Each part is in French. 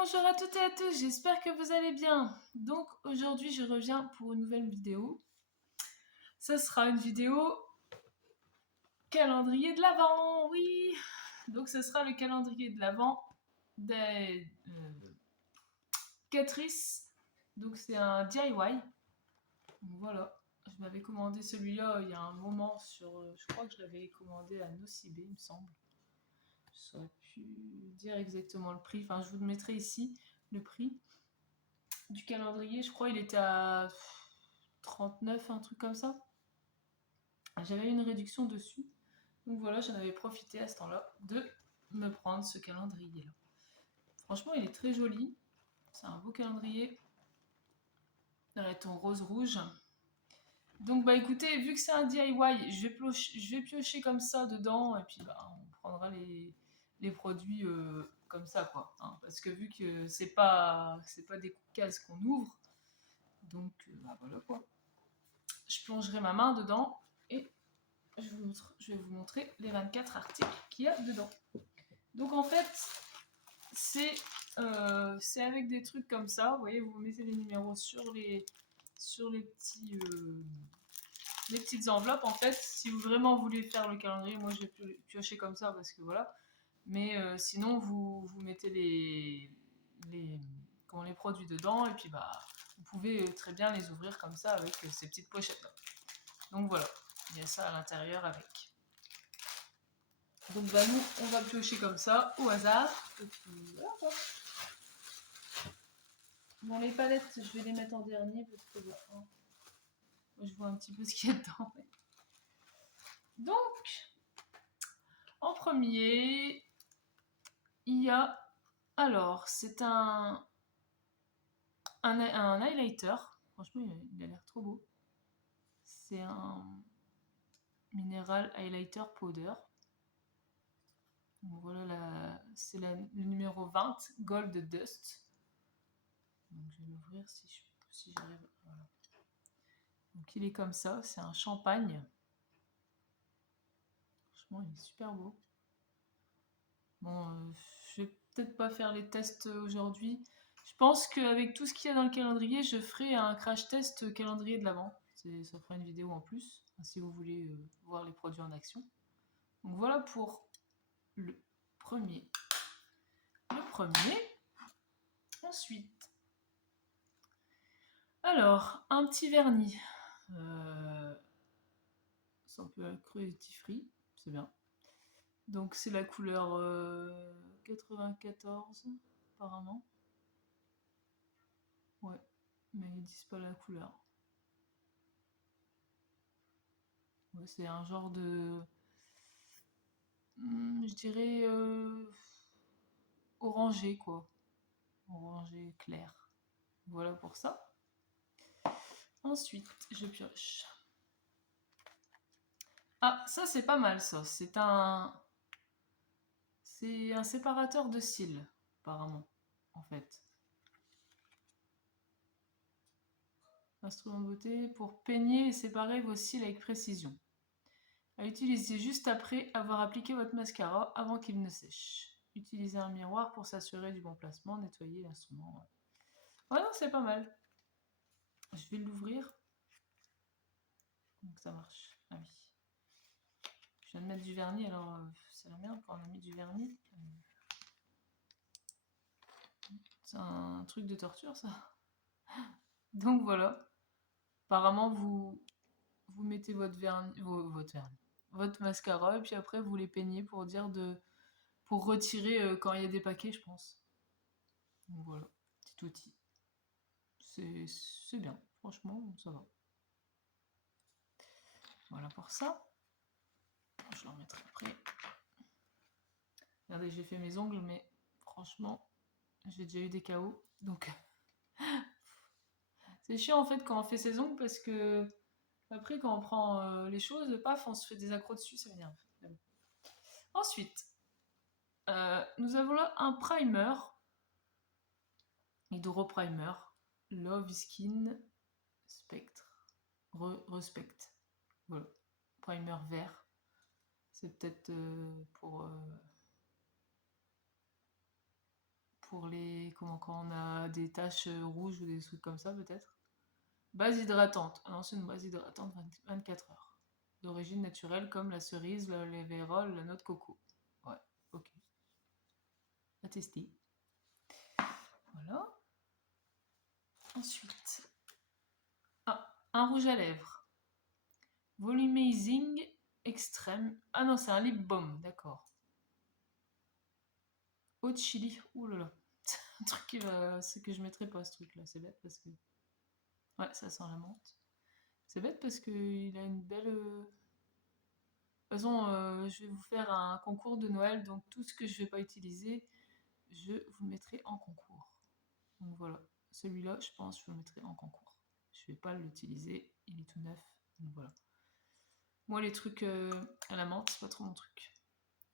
bonjour à toutes et à tous, j'espère que vous allez bien. Donc aujourd'hui je reviens pour une nouvelle vidéo. Ce sera une vidéo calendrier de l'Avent, oui. Donc ce sera le calendrier de l'Avent des Catrice. Donc c'est un DIY. Donc voilà, je m'avais commandé celui-là il y a un moment sur, je crois que je l'avais commandé à Nocibé, il me semble. Je saurais plus dire exactement le prix. Enfin, je vous le mettrai ici, le prix du calendrier. Je crois il était à 39, un truc comme ça. J'avais une réduction dessus. Donc voilà, j'en avais profité à ce temps-là de me prendre ce calendrier-là. Franchement, il est très joli. C'est un beau calendrier dans la ton rose-rouge. Donc bah écoutez, vu que c'est un DIY, je vais piocher comme ça dedans et puis bah, on prendra les produits comme ça quoi. Hein. Parce que vu que c'est pas des cases qu'on ouvre, donc bah, voilà quoi. Je plongerai ma main dedans et je vais vous montrer les 24 articles qu'il y a dedans. Donc en fait, c'est avec des trucs comme ça. Vous voyez, vous mettez les numéros sur les petites enveloppes. En fait, si vous vraiment voulez faire le calendrier, moi je vais piocher comme ça parce que voilà. Mais sinon, vous mettez les produits dedans et puis bah, vous pouvez très bien les ouvrir comme ça avec ces petites pochettes là. Donc voilà, il y a ça à l'intérieur avec. Donc bah nous, on va piocher comme ça, au hasard. Et puis voilà quoi. Bon, les palettes, je vais les mettre en dernier parce que bon, hein, moi, je vois un petit peu ce qu'il y a dedans. Donc, en premier, il y a... Alors, c'est un highlighter. Franchement, il a l'air trop beau. C'est un minéral highlighter powder. Donc voilà, c'est le numéro 20, Gold Dust. Donc je vais l'ouvrir si j'arrive. Voilà. Donc il est comme ça, c'est un champagne. Franchement, il est super beau. Bon, je vais peut-être pas faire les tests aujourd'hui. Je pense qu'avec tout ce qu'il y a dans le calendrier, je ferai un crash test calendrier de l'Avent. Ça fera une vidéo en plus, si vous voulez voir les produits en action. Donc voilà pour le premier. Ensuite, alors, un petit vernis. C'est un peu Cruelty Free, c'est bien. Donc c'est la couleur 94 apparemment. Ouais, mais ils disent pas la couleur. Ouais, c'est un genre de... je dirais orangé quoi. Orangé clair. Voilà pour ça. Ensuite, je pioche. Ah, ça c'est pas mal ça. C'est un séparateur de cils, apparemment, en fait. Instrument beauté pour peigner et séparer vos cils avec précision. À utiliser juste après avoir appliqué votre mascara avant qu'il ne sèche. Utilisez un miroir pour s'assurer du bon placement. Nettoyer l'instrument. Ouais, non, c'est pas mal. Je vais l'ouvrir. Donc ça marche. Ah oui. Je viens de mettre du vernis, alors c'est la merde quand on a mis du vernis. C'est un truc de torture ça. Donc voilà. Apparemment vous mettez votre vernis, votre mascara et puis après vous les peignez pour retirer quand il y a des paquets, je pense. Donc voilà, petit outil. C'est bien, franchement, ça va. Voilà pour ça. Je le remettrai après. Regardez, j'ai fait mes ongles, mais franchement, j'ai déjà eu des KO. Donc, c'est chiant en fait quand on fait ses ongles parce que après, quand on prend les choses, paf, on se fait des accros dessus, ça m'énerve. Ensuite, nous avons là un primer, Hydro Primer, Love Skin Spectre, Respect. Voilà, primer vert. C'est peut-être pour les... quand on a des taches rouges ou des trucs comme ça peut-être. Base hydratante. Ah non, c'est une base hydratante 24 heures. D'origine naturelle comme la cerise, le lait vérole, la noix de coco. Ouais, ok. À tester. Voilà. Ensuite. Ah, un rouge à lèvres. Volumizing extrême. Ah non, c'est un lip balm, d'accord. Haute chili. Ouh là là. Un truc qui va. C'est que je mettrais pas ce truc là. C'est bête parce que. Ouais, ça sent la menthe. C'est bête parce qu'il a une belle. De toute façon, je vais vous faire un concours de Noël, donc tout ce que je vais pas utiliser, je vous le mettrai en concours. Donc voilà. Celui-là, je pense, je le mettrai en concours. Je vais pas l'utiliser. Il est tout neuf. Donc voilà. Moi, les trucs à la menthe, c'est pas trop mon truc.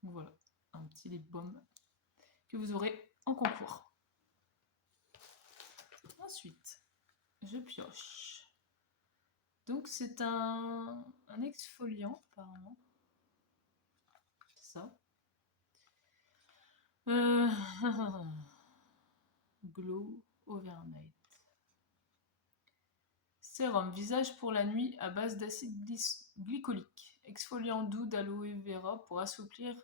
Donc voilà. Un petit lip balm que vous aurez en concours. Ensuite, je pioche. Donc c'est un exfoliant apparemment. C'est ça. Glow Overnight. Sérum visage pour la nuit à base d'acide glycolique. Exfoliant doux d'aloe vera pour assouplir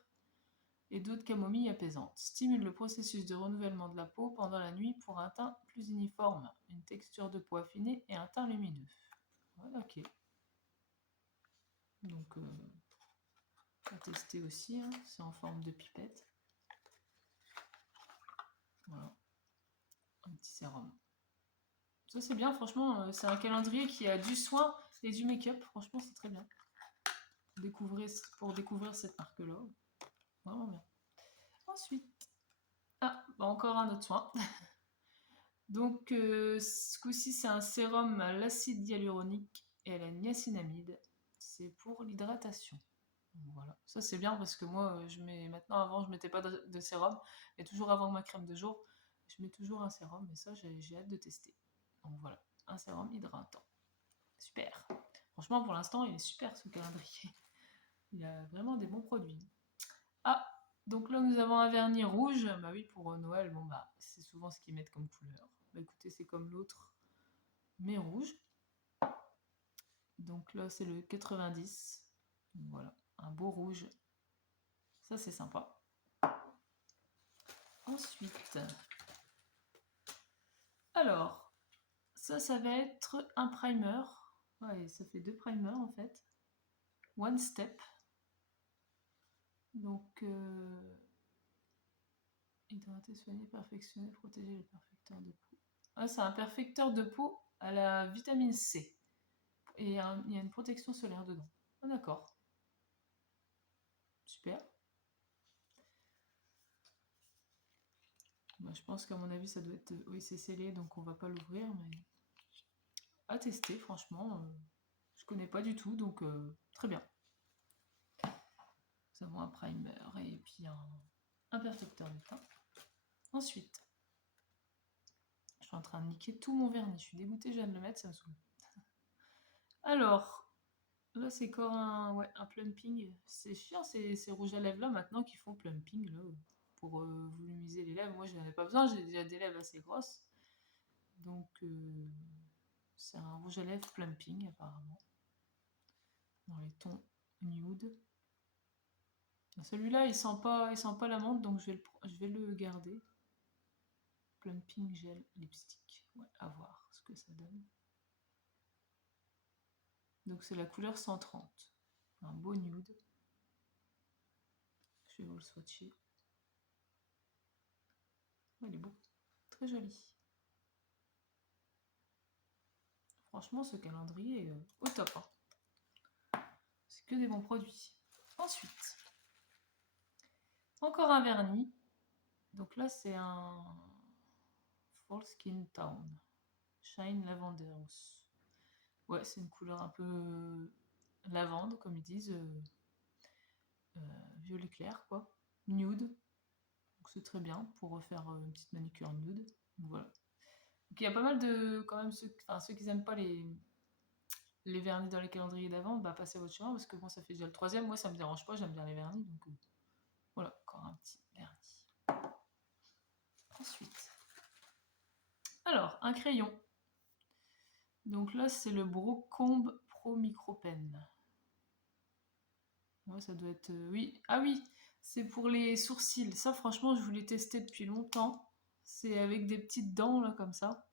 et d'eau de camomille apaisante. Stimule le processus de renouvellement de la peau pendant la nuit pour un teint plus uniforme, une texture de peau affinée et un teint lumineux. Voilà, ok. Donc, à tester aussi, hein. C'est en forme de pipette. Voilà, un petit sérum. Ça c'est bien, franchement, c'est un calendrier qui a du soin et du make-up. Franchement, c'est très bien. Pour découvrir cette marque-là. Vraiment bien. Ensuite, encore un autre soin. Donc, ce coup-ci, c'est un sérum à l'acide hyaluronique et à la niacinamide. C'est pour l'hydratation. Voilà. Ça, c'est bien parce que moi, avant, je mettais pas de sérum. Et toujours avant ma crème de jour, je mets toujours un sérum. Et ça, j'ai hâte de tester. Donc voilà, un sérum hydratant. Super. Franchement, pour l'instant, il est super ce calendrier. Il a vraiment des bons produits. Ah, donc là, nous avons un vernis rouge. Bah oui, pour Noël, bon bah, c'est souvent ce qu'ils mettent comme couleur. Bah écoutez, c'est comme l'autre, mais rouge. Donc là, c'est le 90. Donc voilà, un beau rouge. Ça, c'est sympa. Ensuite, alors, ça va être un primer. Ouais, ça fait 2 primers en fait. One Step. Donc, hydrater, soigner, perfectionner, protéger le perfecteur de peau. Ah, c'est un perfecteur de peau à la vitamine C. Et il y a une protection solaire dedans. Ah, d'accord. Super. Bah, je pense qu'à mon avis, ça doit être... Oui, c'est scellé, donc on va pas l'ouvrir, mais... À tester, franchement. Je connais pas du tout, donc très bien. Nous avons un primer et puis un perfecteur de teint. Ensuite, je suis en train de niquer tout mon vernis. Je suis dégoûtée, je viens de le mettre, ça me saoule. Alors, là c'est encore un plumping. C'est chiant ces rouges à lèvres là maintenant qui font plumping là, pour volumiser les lèvres. Moi je n'en ai pas besoin, j'ai déjà des lèvres assez grosses. Donc c'est un rouge à lèvres plumping apparemment. Dans les tons nude. Celui-là il sent pas la menthe donc je vais le garder. Plumping gel lipstick. Ouais, à voir ce que ça donne. Donc c'est la couleur 130. Un beau nude. Je vais vous le swatcher. Oh, il est beau. Très joli. Franchement, ce calendrier est au top. Hein. C'est que des bons produits. Ensuite, encore un vernis. Donc là, c'est un Fall Skin Town. Shine Lavenders. Ouais, c'est une couleur un peu lavande, comme ils disent. Violet clair, quoi. Nude. Donc c'est très bien pour refaire une petite manicure nude. Donc voilà. Donc il y a pas mal de, quand même, ceux qui n'aiment pas les vernis dans les calendriers d'avant, bah passez votre chemin parce que bon, ça fait déjà le 3e. Moi, ça me dérange pas, j'aime bien les vernis. Donc voilà, encore un petit vernis. Ensuite, alors, un crayon. Donc là, c'est le Brocombe Pro Micro Pen. Ouais, ça doit être... oui. Ah oui, c'est pour les sourcils. Ça, franchement, je voulais tester depuis longtemps. C'est avec des petites dents, là, comme ça.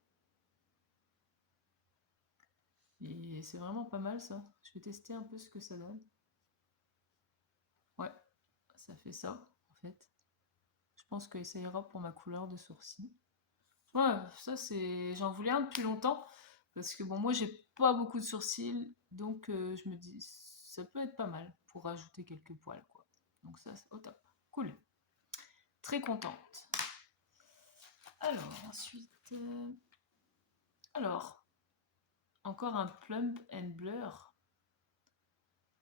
Et c'est vraiment pas mal, ça. Je vais tester un peu ce que ça donne. Ouais, ça fait ça, en fait. Je pense que ça ira pour ma couleur de sourcils. Ouais, ça, c'est... J'en voulais un depuis longtemps. Parce que, bon, moi, j'ai pas beaucoup de sourcils. Donc, je me dis, ça peut être pas mal pour rajouter quelques poils, quoi. Donc ça, c'est au top. Cool. Très contente. Alors, ensuite... alors, encore un Plump and Blur.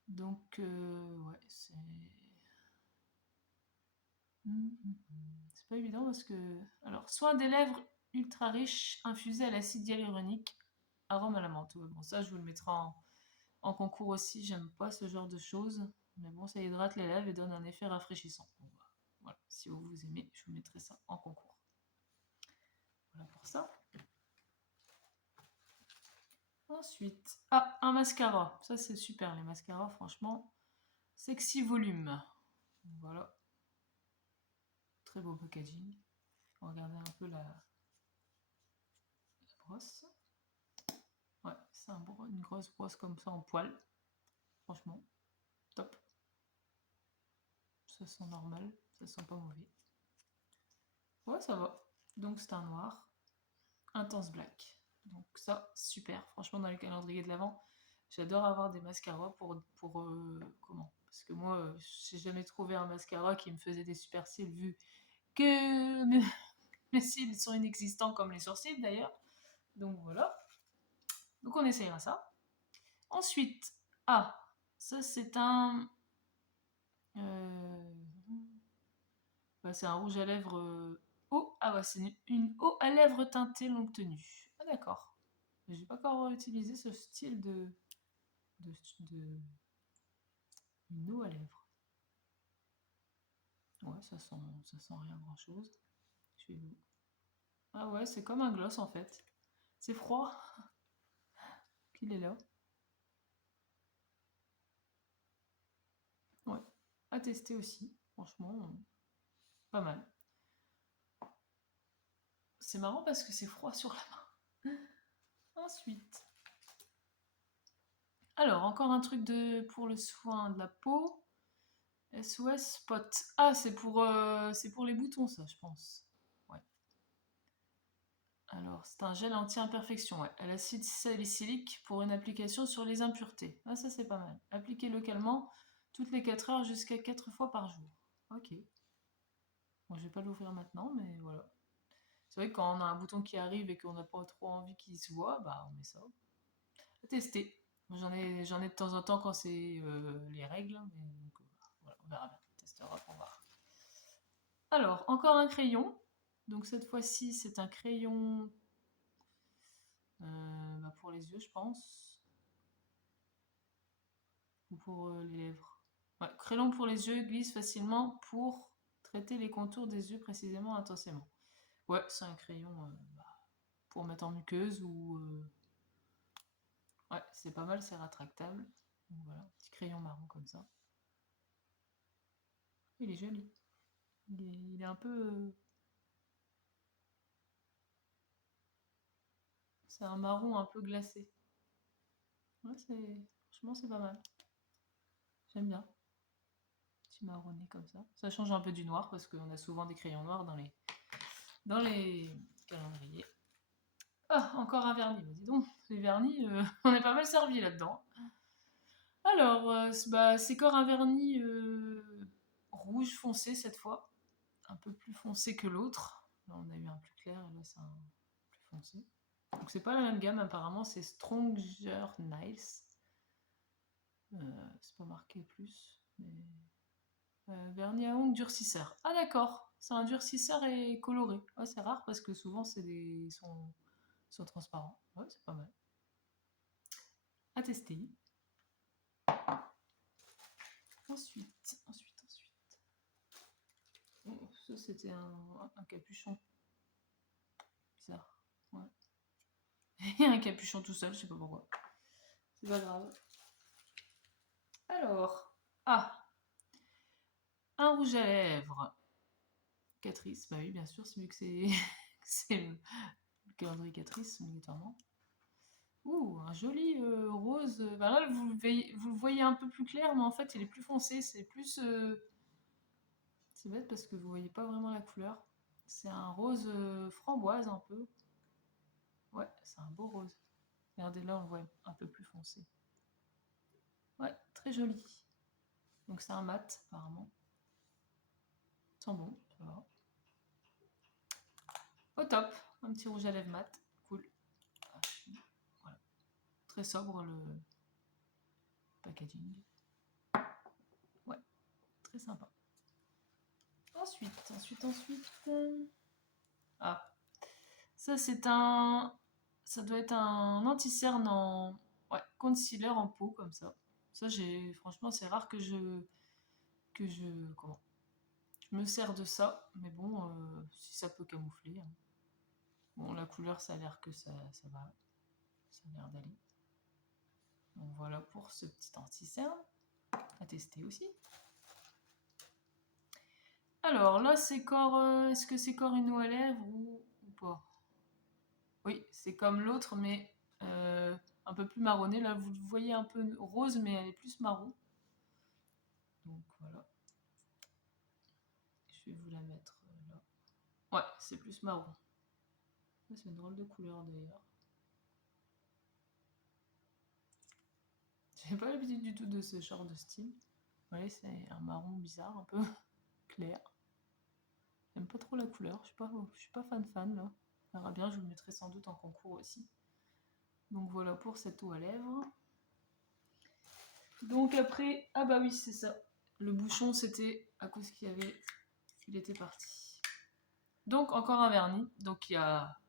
Donc, ouais, c'est... c'est pas évident parce que... alors, soin des lèvres ultra riche, infusé à l'acide hyaluronique, arôme à la menthe. Ouais, bon, ça, je vous le mettrai en concours aussi. J'aime pas ce genre de choses. Mais bon, ça hydrate les lèvres et donne un effet rafraîchissant. Bon, bah, voilà, si vous aimez, je vous mettrai ça en concours. Voilà pour ça. Ensuite, ah, un mascara. Ça, c'est super, les mascaras, franchement. Sexy volume. Voilà. Très beau packaging. Regardez un peu la brosse. Ouais, c'est une grosse brosse comme ça en poil. Franchement, top. Ça sent normal, ça sent pas mauvais. Ouais, ça va. Donc c'est un noir. Intense black. Donc ça, super. Franchement, dans les calendriers de l'Avent, j'adore avoir des mascaras pour comment? Parce que moi, j'ai jamais trouvé un mascara qui me faisait des super cils vu que mes cils sont inexistants comme les sourcils d'ailleurs. Donc voilà. Donc on essayera ça. Ensuite, ah, ça c'est un... bah, c'est un rouge à lèvres eau. Ah ouais, c'est une eau à lèvres teintée longue tenue. Ah d'accord. J'ai pas encore utilisé ce style de une eau à lèvres. Ouais, ça sent rien grand chose. Ah ouais, c'est comme un gloss en fait. C'est froid qu'il est là. Ouais, à tester aussi. Franchement, pas mal. C'est marrant parce que c'est froid sur la main. Ensuite, alors encore un truc pour le soin de la peau. SOS Spot. Ah, c'est pour les boutons, ça, je pense. Ouais. Alors, c'est un gel anti-imperfection, ouais, à l'acide salicylique pour une application sur les impuretés. Ah, ça, c'est pas mal. Appliquez localement toutes les 4 heures jusqu'à 4 fois par jour. Ok. Bon, je vais pas l'ouvrir maintenant, mais voilà. C'est vrai que quand on a un bouton qui arrive et qu'on n'a pas trop envie qu'il se voit, bah, on met ça. À tester. J'en ai de temps en temps quand c'est les règles, mais donc, voilà, on verra bien. On testera pour voir. Alors, encore un crayon. Donc cette fois-ci, c'est un crayon bah, pour les yeux, je pense. Ou pour les lèvres. Ouais, crayon pour les yeux glisse facilement pour traiter les contours des yeux précisément intensément. Ouais, c'est un crayon bah, pour mettre en muqueuse ou... ouais, c'est pas mal, c'est rétractable. Donc voilà, petit crayon marron comme ça. Il est joli. Il est un peu... c'est un marron un peu glacé. Ouais, franchement, c'est pas mal. J'aime bien. Petit marronné comme ça. Ça change un peu du noir parce qu'on a souvent des crayons noirs dans les calendriers. Ah, encore un vernis. Dis donc, les vernis, on est pas mal servi là-dedans. Alors, bah, c'est encore un vernis rouge foncé cette fois. Un peu plus foncé que l'autre. Là, on a eu un plus clair et là, c'est un plus foncé. Donc, c'est pas la même gamme apparemment, c'est Stronger Niles. C'est pas marqué plus. Mais... vernis à ongles durcisseur. Ah d'accord, c'est un durcisseur et coloré. Ah, c'est rare parce que souvent ils sont transparents. Ouais, c'est pas mal. À tester. Ensuite. Oh, ça c'était un capuchon. Il y a un capuchon tout seul, je sais pas pourquoi. C'est pas grave. Alors, un rouge à lèvres. Catrice, bah oui, bien sûr, c'est mieux que c'est c'est le calendrier Catrice, obligatoirement. Ouh, un joli rose. Bah là, vous le voyez un peu plus clair, mais en fait, il est plus foncé. C'est plus. C'est bête parce que vous voyez pas vraiment la couleur. C'est un rose framboise un peu. Ouais, c'est un beau rose. Regardez là, on le voit un peu plus foncé. Ouais, très joli. Donc c'est un mat, apparemment. Sent bon, ça va. Au top, un petit rouge à lèvres mat. Cool. Voilà. Très sobre le packaging. Ouais, très sympa. Ensuite. Ah, ça c'est un. Ça doit être un anti-cerne en. Ouais, concealer en peau, comme ça. Ça, franchement, c'est rare que je. Comment? Je me sers de ça, mais bon, si ça peut camoufler, hein. Bon, la couleur, ça a l'air que ça va. Ça a l'air d'aller. Donc voilà pour ce petit anti-cerne. À tester aussi. Alors là, c'est corps. Est-ce que c'est corps une eau à lèvres ou pas? Oui, c'est comme l'autre, mais un peu plus marronné. Là, vous le voyez un peu rose, mais elle est plus marron. Donc voilà. Je vais vous la mettre là. Ouais, c'est plus marron. C'est une drôle de couleur d'ailleurs. J'ai pas l'habitude du tout de ce genre de style. Vous voyez, c'est un marron bizarre, un peu clair. J'aime pas trop la couleur. Je suis pas fan là. On verra bien, je vous le mettrai sans doute en concours aussi. Donc voilà pour cette eau à lèvres. Donc après, ah bah oui, c'est ça. Le bouchon, c'était à cause il était parti. Donc encore un vernis. Donc il y a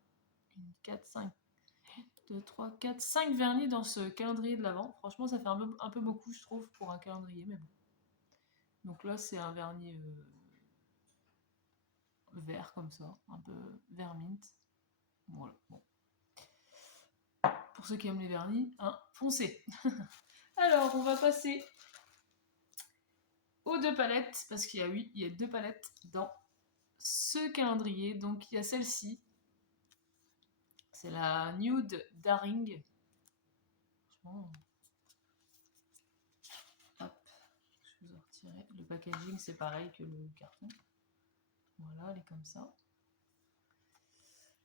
4, 5, 2, 3, 4, 5 vernis dans ce calendrier de l'Avent. Franchement, ça fait un peu beaucoup, je trouve, pour un calendrier, mais bon. Donc là, c'est un vernis vert comme ça, un peu vert mint. Voilà, bon. Pour ceux qui aiment les vernis, hein, foncez. Alors, on va passer aux deux palettes, parce qu'il y a, oui, il y a deux palettes dans ce calendrier. Donc, il y a celle-ci. C'est la Nude Daring. Franchement, hop, je vais vous en retirer. Le packaging, c'est pareil que le carton. Voilà, elle est comme ça.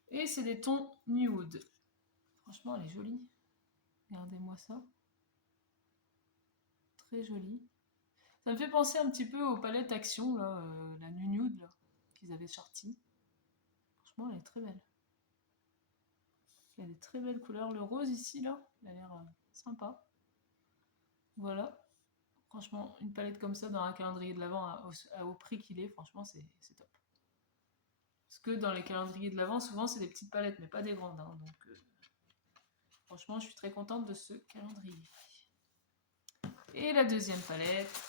Et c'est des tons nude. Franchement, elle est jolie. Regardez-moi ça. Très jolie. Ça me fait penser un petit peu aux palettes Action, là, la nude là, qu'ils avaient sorti. Franchement, elle est très belle. Il y a des très belles couleurs. Le rose ici, là, il a l'air sympa. Voilà. Franchement, une palette comme ça dans un calendrier de l'Avent au prix qu'il est, franchement, c'est top. Parce que dans les calendriers de l'Avent, souvent, c'est des petites palettes, mais pas des grandes. Hein, donc, franchement, je suis très contente de ce calendrier. Et la deuxième palette,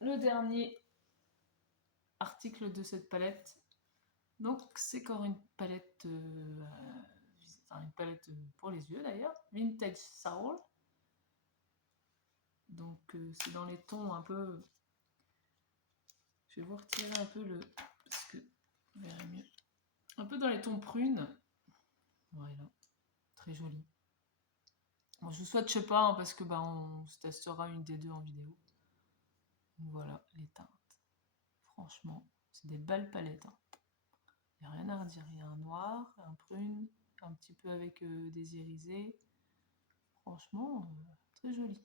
le dernier article de cette palette. Donc, c'est encore une palette, une palette pour les yeux d'ailleurs, Vintage Soul. Donc, c'est dans les tons un peu. Je vais vous retirer un peu le. Parce que vous verrez mieux. Un peu dans les tons prunes. Voilà. Très joli. Bon, je vous swatche pas hein, parce que on se testera une des deux en vidéo. Donc, voilà les teintes. Franchement, c'est des belles palettes. Hein. Il n'y a rien à redire. Il y a un noir, un prune, un petit peu avec des irisés. Franchement, très joli.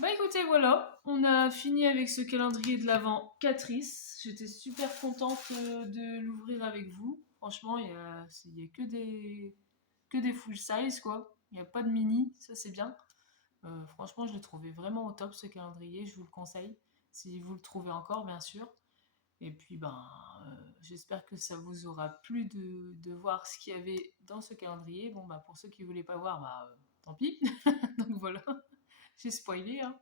Bah écoutez, voilà, on a fini avec ce calendrier de l'Avent Catrice. J'étais super contente de l'ouvrir avec vous. Franchement, il y a que des full size, quoi. Il n'y a pas de mini, ça c'est bien. Franchement, je l'ai trouvé vraiment au top ce calendrier, je vous le conseille. Si vous le trouvez encore, bien sûr. Et puis, j'espère que ça vous aura plu de voir ce qu'il y avait dans ce calendrier. Bon, pour ceux qui ne voulaient pas voir, tant pis. Donc voilà, j'ai spoilé. Hein.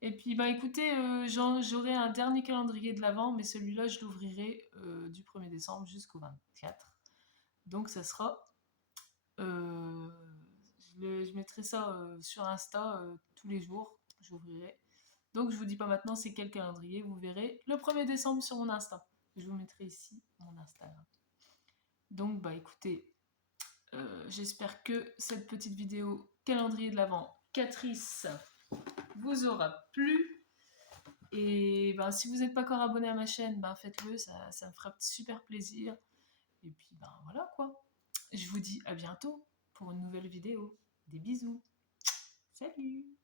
Et puis, écoutez, j'aurai un dernier calendrier de l'Avent, mais celui-là, je l'ouvrirai du 1er décembre jusqu'au 24. Donc ça sera... je mettrai ça sur Insta tous les jours, j'ouvrirai. Donc je vous dis pas maintenant c'est quel calendrier, vous verrez le 1er décembre sur mon Insta. Je vous mettrai ici mon Instagram. Donc bah écoutez, j'espère que cette petite vidéo calendrier de l'Avent Catrice vous aura plu. Et ben, si vous n'êtes pas encore abonné à ma chaîne, ben, faites-le, ça me fera super plaisir. Et puis ben voilà quoi. Je vous dis à bientôt pour une nouvelle vidéo. Des bisous. Salut!